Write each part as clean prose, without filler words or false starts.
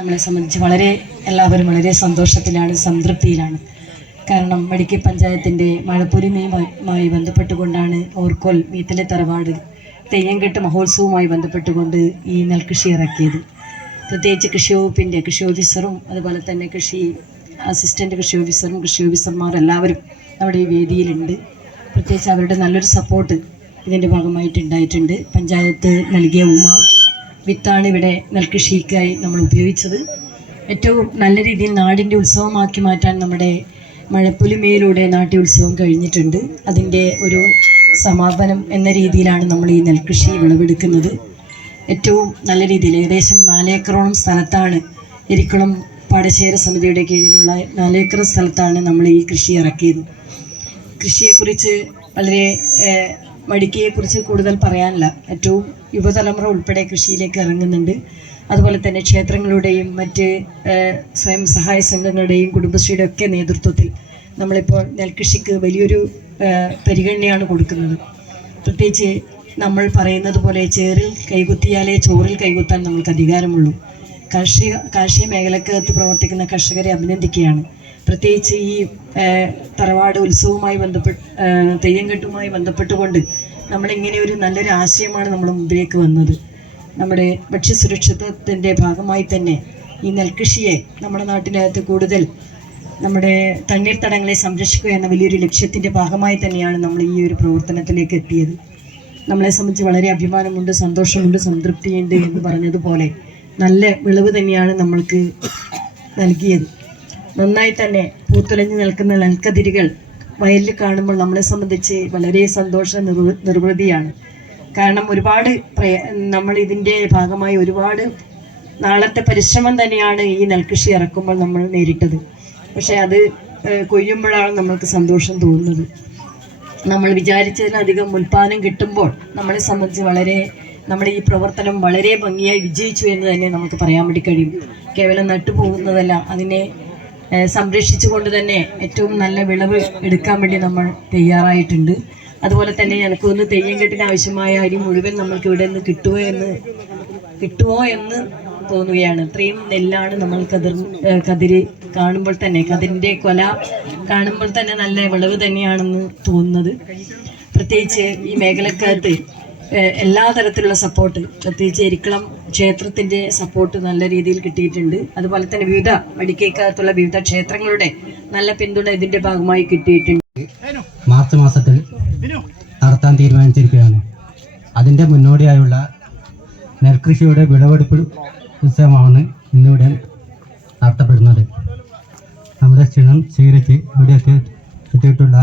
നമ്മളെ സംബന്ധിച്ച് എല്ലാവരും വളരെ സന്തോഷത്തിലാണ്, സംതൃപ്തിയിലാണ്. കാരണം മടിക്കൈ പഞ്ചായത്തിൻ്റെ മഴപ്പൊലിമയുമായി ബന്ധപ്പെട്ടുകൊണ്ടാണ് ഓർക്കോൽ മീത്തലെ തറവാട് തെയ്യംകെട്ട് മഹോത്സവവുമായി ബന്ധപ്പെട്ടുകൊണ്ട് ഈ നെൽകൃഷി ഇറക്കിയത്. പ്രത്യേകിച്ച് കൃഷി വകുപ്പിൻ്റെ കൃഷി ഓഫീസറും അതുപോലെ തന്നെ അസിസ്റ്റൻ്റ് കൃഷി ഓഫീസറും കൃഷി ഓഫീസർമാർ എല്ലാവരും നമ്മുടെ ഈ വേദിയിലുണ്ട്. പ്രത്യേകിച്ച് അവരുടെ നല്ലൊരു സപ്പോർട്ട് ഇതിൻ്റെ ഭാഗമായിട്ട് ഉണ്ടായിട്ടുണ്ട്. പഞ്ചായത്ത് നൽകിയ വിത്താണ് ഇവിടെ നെൽകൃഷിക്കായി നമ്മൾ ഉപയോഗിച്ചത്. ഏറ്റവും നല്ല രീതിയിൽ നാടിൻ്റെ ഉത്സവമാക്കി മാറ്റാൻ നമ്മുടെ മഴപ്പൊലിമയിലൂടെ നാട്യോത്സവം കഴിഞ്ഞിട്ടുണ്ട്. അതിൻ്റെ ഒരു സമാപനം എന്ന രീതിയിലാണ് നമ്മൾ ഈ നെൽകൃഷി വിളവെടുക്കുന്നത്. ഏറ്റവും നല്ല രീതിയിൽ ഏകദേശം 4 ഏക്കറോളം സ്ഥലത്താണ്, എരിക്കുളം പാടശേഖര സമിതിയുടെ കീഴിലുള്ള 4 ഏക്കർ സ്ഥലത്താണ് നമ്മൾ ഈ കൃഷി ഇറക്കിയത്. കൃഷിയെക്കുറിച്ച് വളരെ മടിക്കയെക്കുറിച്ച് കൂടുതൽ പറയാനില്ല. ഏറ്റവും യുവതലമുറ ഉൾപ്പെടെ കൃഷിയിലേക്ക് ഇറങ്ങുന്നുണ്ട്. അതുപോലെ തന്നെ ക്ഷേത്രങ്ങളുടെയും മറ്റ് സ്വയം സഹായ സംഘങ്ങളുടെയും കുടുംബശ്രീയുടെ ഒക്കെ നേതൃത്വത്തിൽ നമ്മളിപ്പോൾ നെൽകൃഷിക്ക് വലിയൊരു പരിഗണനയാണ് കൊടുക്കുന്നത്. പ്രത്യേകിച്ച് നമ്മൾ പറയുന്നത് പോലെ ചേറിൽ കൈകുത്തിയാലേ ചോറിൽ കൈകുത്താൻ നമ്മൾക്ക് അധികാരമുള്ളൂ. കാർഷിക മേഖലക്കകത്ത് പ്രവർത്തിക്കുന്ന കർഷകരെ അഭിനന്ദിക്കുകയാണ്. പ്രത്യേകിച്ച് ഈ തറവാട് ഉത്സവവുമായി തെയ്യംകെട്ടുമായി ബന്ധപ്പെട്ടുകൊണ്ട് നമ്മളിങ്ങനെ ഒരു നല്ലൊരു ആശയമാണ് നമ്മുടെ മുമ്പിലേക്ക് വന്നത്. നമ്മുടെ ഭക്ഷ്യസുരക്ഷിതത്വത്തിൻ്റെ ഭാഗമായി തന്നെ ഈ നെൽകൃഷിയെ നമ്മുടെ നാട്ടിനകത്ത് കൂടുതൽ നമ്മുടെ തണ്ണീർത്തടങ്ങളെ സംരക്ഷിക്കുക എന്ന വലിയൊരു ലക്ഷ്യത്തിൻ്റെ ഭാഗമായി തന്നെയാണ് നമ്മൾ ഈ ഒരു പ്രവർത്തനത്തിലേക്ക് എത്തിയത്. നമ്മളെ സംബന്ധിച്ച് വളരെ അഭിമാനമുണ്ട്, സന്തോഷമുണ്ട്, സംതൃപ്തിയുണ്ട് എന്ന് പറഞ്ഞതുപോലെ നല്ല വിളവ് തന്നെയാണ് നമ്മൾക്ക് നൽകിയത്. നന്നായി തന്നെ പൂത്തുലഞ്ഞു നിൽക്കുന്ന നെൽക്കതിരുകൾ വയലിൽ കാണുമ്പോൾ നമ്മളെ സംബന്ധിച്ച് വളരെ സന്തോഷ നിർവൃതിയാണ്. കാരണം നമ്മൾ ഇതിൻ്റെ ഭാഗമായി ഒരുപാട് നാളത്തെ പരിശ്രമം തന്നെയാണ് ഈ നെൽകൃഷി ഇറക്കുമ്പോൾ നമ്മൾ നേരിട്ടത്. പക്ഷെ അത് കൊയ്യുമ്പോഴാണ് നമ്മൾക്ക് സന്തോഷം തോന്നുന്നത്. നമ്മൾ വിചാരിച്ചതിലധികം ഉൽപ്പാദനം കിട്ടുമ്പോൾ നമ്മളെ സംബന്ധിച്ച് നമ്മുടെ ഈ പ്രവർത്തനം വളരെ ഭംഗിയായി വിജയിച്ചു എന്ന് തന്നെ നമുക്ക് പറയാൻ വേണ്ടി കഴിയും. കേവലം നട്ടുപോകുന്നതല്ല, അതിനെ സംരക്ഷിച്ചുകൊണ്ട് തന്നെ ഏറ്റവും നല്ല വിളവ് എടുക്കാൻ വേണ്ടി നമ്മൾ തയ്യാറായിട്ടുണ്ട്. അതുപോലെ തന്നെ എനിക്കൊന്ന് തെയ്യംകെട്ടിന് ആവശ്യമായ അരി മുഴുവൻ നമ്മൾക്ക് ഇവിടെ നിന്ന് കിട്ടുമോ എന്ന് തോന്നുകയാണ്. ഇത്രയും നെല്ലാണ് നമ്മൾ കതിര് കാണുമ്പോൾ തന്നെ, കതിരിൻ്റെ കൊല കാണുമ്പോൾ തന്നെ നല്ല വിളവ് തന്നെയാണെന്ന് തോന്നുന്നത്. പ്രത്യേകിച്ച് ഈ മേഖലക്കകത്ത് എല്ലാ തരത്തിലുള്ള സപ്പോർട്ട്, പ്രത്യേകിച്ച് എരിക്കുളം ക്ഷേത്രത്തിൻ്റെ സപ്പോർട്ട് നല്ല രീതിയിൽ കിട്ടിയിട്ടുണ്ട്. അതുപോലെ തന്നെ മടിക്കൈക്കകത്തുള്ള വിവിധ ക്ഷേത്രങ്ങളുടെ നല്ല പിന്തുണ ഇതിൻ്റെ ഭാഗമായി കിട്ടിയിട്ടുണ്ട്. മാർച്ച് മാസത്തിൽ നടത്താൻ തീരുമാനിച്ചിരിക്കുകയാണ്. അതിൻ്റെ മുന്നോടിയായുള്ള നെൽകൃഷിയുടെ വിളവെടുപ്പ് ഉത്സവമാണ് ഇന്നിവിടെ നടത്തപ്പെടുന്നത്. നമ്മുടെ ക്ഷണം സ്വീകരിച്ച് ഇവിടെയൊക്കെ എത്തിയിട്ടുള്ള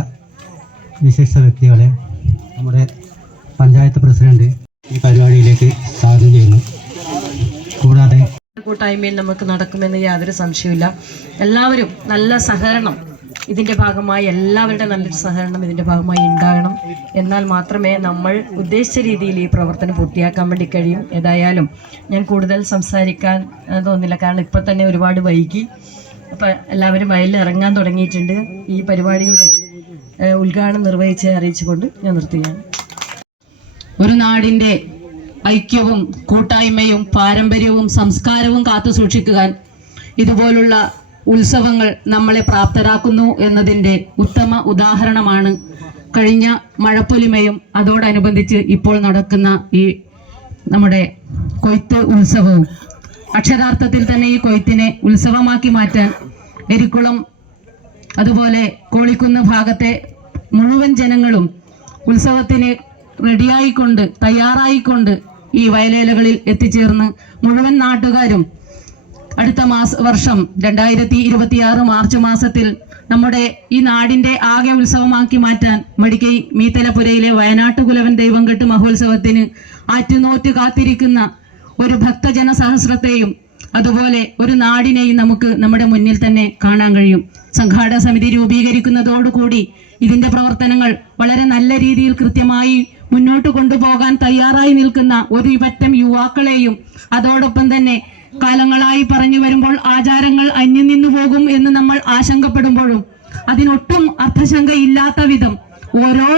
വിശിഷ്ട വ്യക്തികളെ നമ്മുടെ പഞ്ചായത്ത് പ്രസിഡന്റ് ഈ പരിപാടിയിലേക്ക് സ്വാഗതം ചെയ്യുന്നു. കൂടാതെ കൂട്ടായ്മയിൽ നമുക്ക് നടക്കുമെന്ന് യാതൊരു സംശയമില്ല. എല്ലാവരും നല്ല സഹകരണം ഇതിൻ്റെ ഭാഗമായി, എല്ലാവരുടെ നല്ലൊരു സഹകരണം ഇതിൻ്റെ ഭാഗമായി ഉണ്ടാകണം. എന്നാൽ മാത്രമേ നമ്മൾ ഉദ്ദേശിച്ച രീതിയിൽ ഈ പ്രവർത്തനം പൂർത്തിയാക്കാൻ വേണ്ടി കഴിയും. ഏതായാലും ഞാൻ കൂടുതൽ സംസാരിക്കാൻ തോന്നില്ല, കാരണം ഇപ്പോൾ തന്നെ ഒരുപാട് വൈകി. അപ്പം എല്ലാവരും വയലിൽ ഇറങ്ങാൻ തുടങ്ങിയിട്ടുണ്ട്. ഈ പരിപാടിയുടെ ഉദ്ഘാടനം നിർവഹിച്ച് അറിയിച്ചുകൊണ്ട് ഞാൻ നിർത്തുകയാണ്. ഒരു നാടിൻ്റെ ഐക്യവും കൂട്ടായ്മയും പാരമ്പര്യവും സംസ്കാരവും കാത്തു സൂക്ഷിക്കാൻ ഇതുപോലുള്ള ഉത്സവങ്ങൾ നമ്മളെ പ്രാപ്തരാക്കുന്നു എന്നതിൻ്റെ ഉത്തമ ഉദാഹരണമാണ് കഴിഞ്ഞ മഴപ്പൊലിമയും അതോടനുബന്ധിച്ച് ഇപ്പോൾ നടക്കുന്ന ഈ നമ്മുടെ കൊയ്ത്ത് ഉത്സവവും. അക്ഷരാർത്ഥത്തിൽ തന്നെ ഈ കൊയ്ത്തിനെ ഉത്സവമാക്കി മാറ്റാൻ എരിക്കുളം അതുപോലെ കോളിക്കുന്ന് ഭാഗത്തെ മുഴുവൻ ജനങ്ങളും ഉത്സവത്തിന് റെഡിയായിക്കൊണ്ട് തയ്യാറായിക്കൊണ്ട് ഈ വയലേലകളിൽ എത്തിച്ചേർന്ന് മുഴുവൻ നാട്ടുകാരും അടുത്ത വർഷം 2026 മാർച്ച് മാസത്തിൽ നമ്മുടെ ഈ നാടിൻ്റെ ആകെ ഉത്സവമാക്കി മാറ്റാൻ മടിക്കൈ മീത്തലപുരയിലെ വയനാട്ടുകുലവൻ ദൈവംകെട്ട് മഹോത്സവത്തിന് ആറ്റുനോറ്റ് കാത്തിരിക്കുന്ന ഒരു ഭക്തജന സഹസ്രത്തെയും അതുപോലെ ഒരു നാടിനെയും നമുക്ക് നമ്മുടെ മുന്നിൽ തന്നെ കാണാൻ കഴിയും. സംഘാടക സമിതി രൂപീകരിക്കുന്നതോടുകൂടി ഇതിൻ്റെ പ്രവർത്തനങ്ങൾ വളരെ നല്ല രീതിയിൽ കൃത്യമായി മുന്നോട്ട് കൊണ്ടുപോകാൻ തയ്യാറായി നിൽക്കുന്ന ഒരു പറ്റം യുവാക്കളെയും, അതോടൊപ്പം തന്നെ കാലങ്ങളായി പറഞ്ഞു വരുമ്പോൾ ആചാരങ്ങൾ അന്യം നിന്നു പോകും എന്ന് നമ്മൾ ആശങ്കപ്പെടുമ്പോഴും അതിനൊട്ടും അർത്ഥശങ്കയില്ലാത്ത വിധം ഓരോ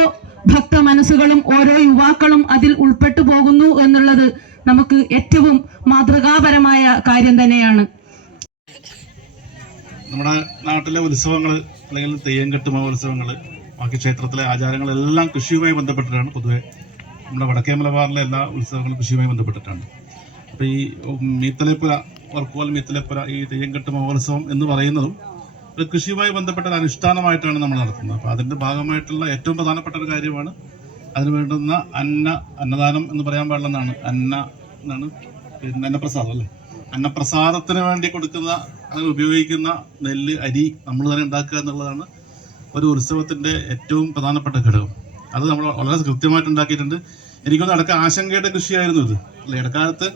ഭക്ത മനസ്സുകളും ഓരോ യുവാക്കളും അതിൽ ഉൾപ്പെട്ടു പോകുന്നു എന്നുള്ളത് നമുക്ക് ഏറ്റവും മാതൃകാപരമായ കാര്യം തന്നെയാണ്. നമ്മുടെ നാട്ടിലെ ഉത്സവങ്ങൾ അല്ലെങ്കിൽ തെയ്യംകെട്ട് മഹോത്സവങ്ങൾ ബാക്കി ക്ഷേത്രത്തിലെ ആചാരങ്ങളെല്ലാം കൃഷിയുമായി ബന്ധപ്പെട്ടിട്ടാണ്. പൊതുവെ നമ്മുടെ വടക്കേ മലബാറിലെ എല്ലാ ഉത്സവങ്ങളും കൃഷിയുമായി ബന്ധപ്പെട്ടിട്ടാണ്. അപ്പോൾ ഈ മീത്തലേപ്പുര, വർക്കോൽ മീത്തലേപ്പുര, ഈ തെയ്യംകെട്ട് മഹോത്സവം എന്ന് പറയുന്നതും ഒരു കൃഷിയുമായി ബന്ധപ്പെട്ട ഒരു അനുഷ്ഠാനമായിട്ടാണ് നമ്മൾ നടത്തുന്നത്. അപ്പോൾ അതിൻ്റെ ഭാഗമായിട്ടുള്ള ഏറ്റവും പ്രധാനപ്പെട്ട ഒരു കാര്യമാണ് അതിന് വേണ്ടുന്ന അന്നദാനം എന്ന് പറയാൻ പാടില്ലെന്നാണ്, എന്നാണ് പിന്നെ അന്നപ്രസാദം അല്ലേ. അന്നപ്രസാദത്തിന് വേണ്ടി കൊടുക്കുന്ന, അതിന് ഉപയോഗിക്കുന്ന നെല്ല്, അരി നമ്മൾ തന്നെ ഉണ്ടാക്കുക എന്നുള്ളതാണ് ഒരു ഉത്സവത്തിൻ്റെ ഏറ്റവും പ്രധാനപ്പെട്ട ഘടകം. അത് നമ്മൾ വളരെ കൃത്യമായിട്ട് ഉണ്ടാക്കിയിട്ടുണ്ട്. എനിക്കൊന്ന് ഇടയ്ക്ക് ആശങ്കയുടെ കൃഷിയായിരുന്നു ഇത് അല്ലേ. ഇടക്കാലത്ത്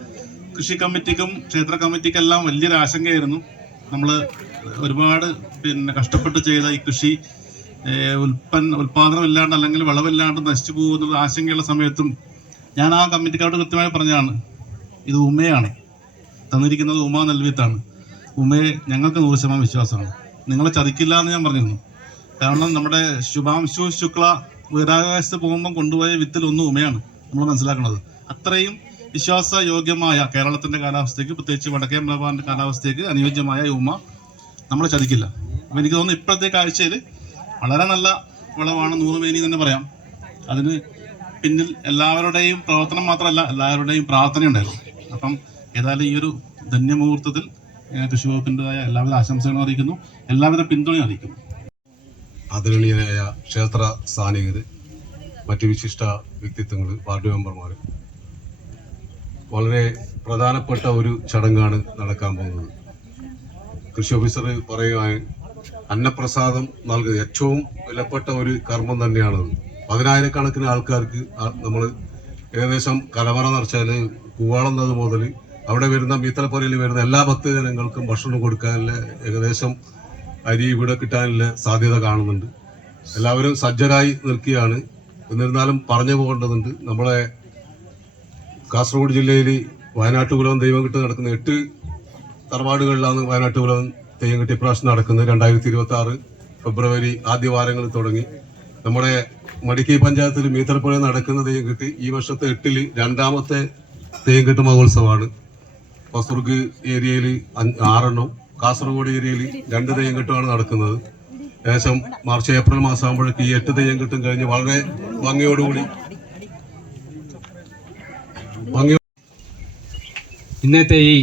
കൃഷി കമ്മിറ്റിക്കും ക്ഷേത്ര കമ്മിറ്റിക്കെല്ലാം വലിയൊരു ആശങ്കയായിരുന്നു. നമ്മൾ ഒരുപാട് കഷ്ടപ്പെട്ട് ചെയ്ത ഈ കൃഷി ഉൽപാദനം ഇല്ലാണ്ട് അല്ലെങ്കിൽ വിളവില്ലാണ്ട് നശിച്ചു പോകുന്നുള്ള ആശങ്കയുള്ള സമയത്തും ഞാൻ ആ കമ്മിറ്റിക്കാരോട് കൃത്യമായി പറഞ്ഞതാണ്, ഇത് ഉമയാണ് തന്നിരിക്കുന്നത്, ഉമ നെൽവിത്താണ്. ഉമയെ ഞങ്ങൾക്ക് 100% വിശ്വാസമാണ്, നിങ്ങളെ ചതിക്കില്ല എന്ന് ഞാൻ പറഞ്ഞിരുന്നു. കാരണം നമ്മുടെ ശുഭാംശു ശുക്ല ബഹിരാകാശത്ത് പോകുമ്പം കൊണ്ടുപോയ വിത്തിൽ ഒന്ന് ഉമയാണ് നമ്മൾ മനസ്സിലാക്കുന്നത്. അത്രയും വിശ്വാസയോഗ്യമായ കേരളത്തിൻ്റെ കാലാവസ്ഥയ്ക്ക്, പ്രത്യേകിച്ച് വടക്കേ മലബാറിൻ്റെ കാലാവസ്ഥയ്ക്ക് അനുയോജ്യമായ ഉമ നമ്മളെ ചതിക്കില്ല. അപ്പം എനിക്ക് തോന്നുന്നു ഇപ്പോഴത്തെ കാഴ്ചയിൽ വളരെ നല്ല വിളവാണ്, 100 മേനി തന്നെ പറയാം. അതിന് പിന്നിൽ എല്ലാവരുടെയും പ്രവർത്തനം മാത്രമല്ല, എല്ലാവരുടെയും പ്രാർത്ഥനയുണ്ടായിരുന്നു. അപ്പം ഏതായാലും ഈ ഒരു ധന്യമുഹൂർത്തത്തിൽ കൃഷി വകുപ്പിൻ്റെതായ എല്ലാവിധ ആശംസകളും അറിയിക്കുന്നു, എല്ലാവിധ പിന്തുണയും അറിയിക്കുന്നു. ആദരണീയരായ ക്ഷേത്ര സ്ഥാനികർ, മറ്റ് വിശിഷ്ട വ്യക്തിത്വങ്ങൾ, വാർഡ് മെമ്പർമാർ, വളരെ പ്രധാനപ്പെട്ട ഒരു ചടങ്ങാണ് നടക്കാൻ പോകുന്നത്. കൃഷി ഓഫീസർ പറയുകയായി അന്നപ്രസാദം നൽകുന്നത് ഏറ്റവും വിലപ്പെട്ട ഒരു കർമ്മം തന്നെയാണത്. 10,000-കണക്കിന് ആൾക്കാർക്ക് നമ്മൾ ഏകദേശം കലവറ നിറച്ചാൽ പൂവാളുന്നത് മുതൽ അവിടെ വരുന്ന മീത്തലപ്പുരയിൽ വരുന്ന എല്ലാ ഭക്തജനങ്ങൾക്കും ഭക്ഷണം കൊടുക്കാനുള്ള ഏകദേശം അരി ഇവിടെ കിട്ടാനുള്ള സാധ്യത കാണുന്നുണ്ട്. എല്ലാവരും സജ്ജരായി നിൽക്കുകയാണ്. എന്നിരുന്നാലും പറഞ്ഞു പോകേണ്ടതുണ്ട്, നമ്മളെ കാസർഗോഡ് ജില്ലയിൽ വയനാട്ടുകുലം ദൈവംകെട്ട് നടക്കുന്ന 8 തറവാടുകളിലാണ് വയനാട്ടുകുലം തെയ്യംകെട്ട് ഇപ്രാവശ്യം നടക്കുന്നത്. 2026 ഫെബ്രുവരി ആദ്യ വാരങ്ങളിൽ തുടങ്ങി. നമ്മുടെ മടിക്കൈ പഞ്ചായത്തിൽ മീത്തലപ്പുഴ നടക്കുന്ന തെയ്യംകെട്ട് ഈ വർഷത്തെ 8ൽ 2ാമത്തെ തെയ്യംകെട്ട് മഹോത്സവമാണ്. പസുർഗ് ഏരിയയിൽ 6 കാസർഗോഡ് ഏരിയയിൽ 2 തെയ്യംകെട്ടുമാണ് നടക്കുന്നത്. ഏകദേശം മാർച്ച് ഏപ്രിൽ മാസമാകുമ്പോഴേക്ക് ഈ 8 തെയ്യംകെട്ടും കഴിഞ്ഞ് വളരെ ഭംഗിയോടുകൂടി ഇന്നത്തെ ഈ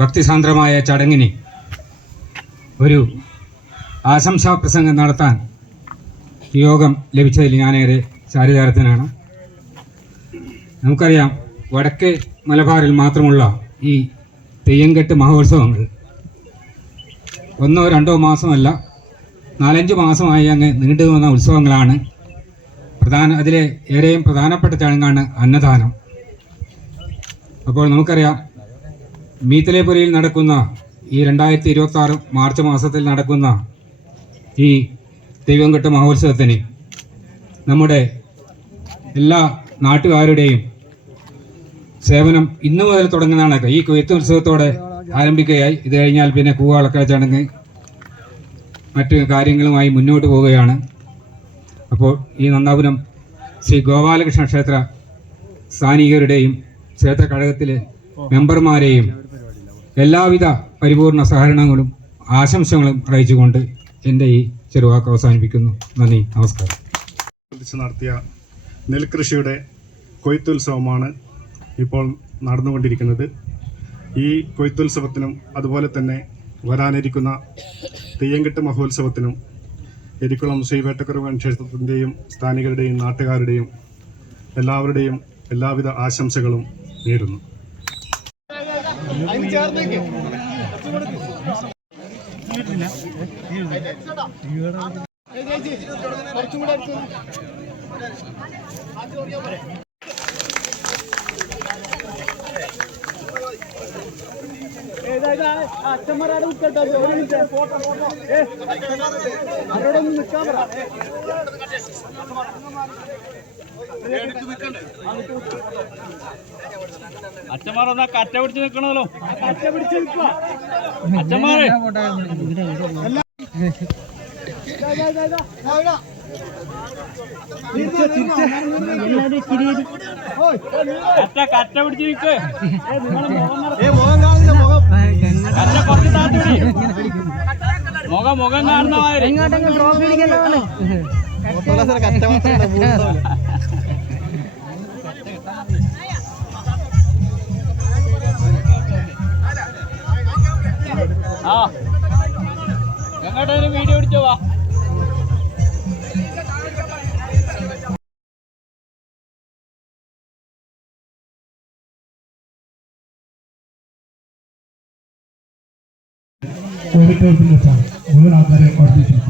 ഭക്തിസാന്ദ്രമായ ചടങ്ങിന് ഒരു ആശംസാ പ്രസംഗം നടത്താൻ യോഗം ലഭിച്ചതിൽ ഞാനേറെ ചാരിതാർത്ഥ്യനാണ്. നമുക്കറിയാം, വടക്കേ മലബാറിൽ മാത്രമുള്ള ഈ തെയ്യംകെട്ട് മഹോത്സവങ്ങൾ 1-2 മാസമല്ല, 4-5 മാസമായി അങ്ങ് നീണ്ടു വന്ന ഉത്സവങ്ങളാണ്. അതിലെ ഏറെയും പ്രധാനപ്പെട്ട ചടങ്ങാണ് അന്നദാനം. അപ്പോൾ നമുക്കറിയാം, മീത്തലേപ്പുരയിൽ നടക്കുന്ന ഈ 2026 മാർച്ച് മാസത്തിൽ നടക്കുന്ന ഈ തെയ്യംകെട്ട് മഹോത്സവത്തിന് നമ്മുടെ എല്ലാ നാട്ടുകാരുടെയും സേവനം ഇന്നു മുതൽ തുടങ്ങുന്നതാണ്. ഈ കൊയ്ത്ത് ഉത്സവത്തോടെ ആരംഭിക്കുകയായി. ഇത് കഴിഞ്ഞാൽ പിന്നെ കൂവാളക്ക ചടങ്ങ്, മറ്റു കാര്യങ്ങളുമായി മുന്നോട്ട് പോവുകയാണ്. അപ്പോൾ ഈ നന്ദാപുരം ശ്രീ ഗോപാലകൃഷ്ണ ക്ഷേത്ര സ്ഥാനികരുടെയും ക്ഷേത്ര കഴകത്തിലെ മെമ്പർമാരെയും എല്ലാവിധ പരിപൂർണ സഹകരണങ്ങളും ആശംസകളും അറിയിച്ചുകൊണ്ട് എൻ്റെ ഈ ചെറുവാക്ക് അവസാനിപ്പിക്കുന്നു. നന്ദി, നമസ്കാരം. നടത്തിയ നെൽകൃഷിയുടെ കൊയ്ത്തുത്സവമാണ് ഇപ്പോൾ നടന്നുകൊണ്ടിരിക്കുന്നത്. ഈ കൊയ്ത്തുത്സവത്തിനും അതുപോലെ തന്നെ വരാനിരിക്കുന്ന തെയ്യംകെട്ട് മഹോത്സവത്തിനും എരിക്കുളം ശ്രീ വേട്ടക്കുറവൻ ക്ഷേത്രത്തിൻ്റെയും സ്ഥാനികരുടെയും നാട്ടുകാരുടെയും എല്ലാവരുടെയും എല്ലാവിധ ആശംസകളും നേരുന്നു. അച്ഛന്മാരാണ് ഉൾപ്പെട്ടോ അവരോടൊന്നും നിൽക്കാൻ പറ. അച്ഛന്മാരെന്നാ കറ്റ പിടിച്ച് നിൽക്കണമല്ലോ, കറ്റ പിടിച്ച് നിൽക്കുക അച്ഛന്മാരെ. കറ്റ പിടിച്ച് നിൽക്ക്, കറ്റ കുറച്ച് താത്തി മുഖം കാണുന്ന മാതിരി ആ എങ്ങോട്ടേലും വീഡിയോ പിടിച്ചോ വാ. ഓഡിറ്റോറിയത്തിൽ വെച്ചാണ് മുഴുവൻ ആൾക്കാരെ പഠിപ്പിച്ചത്.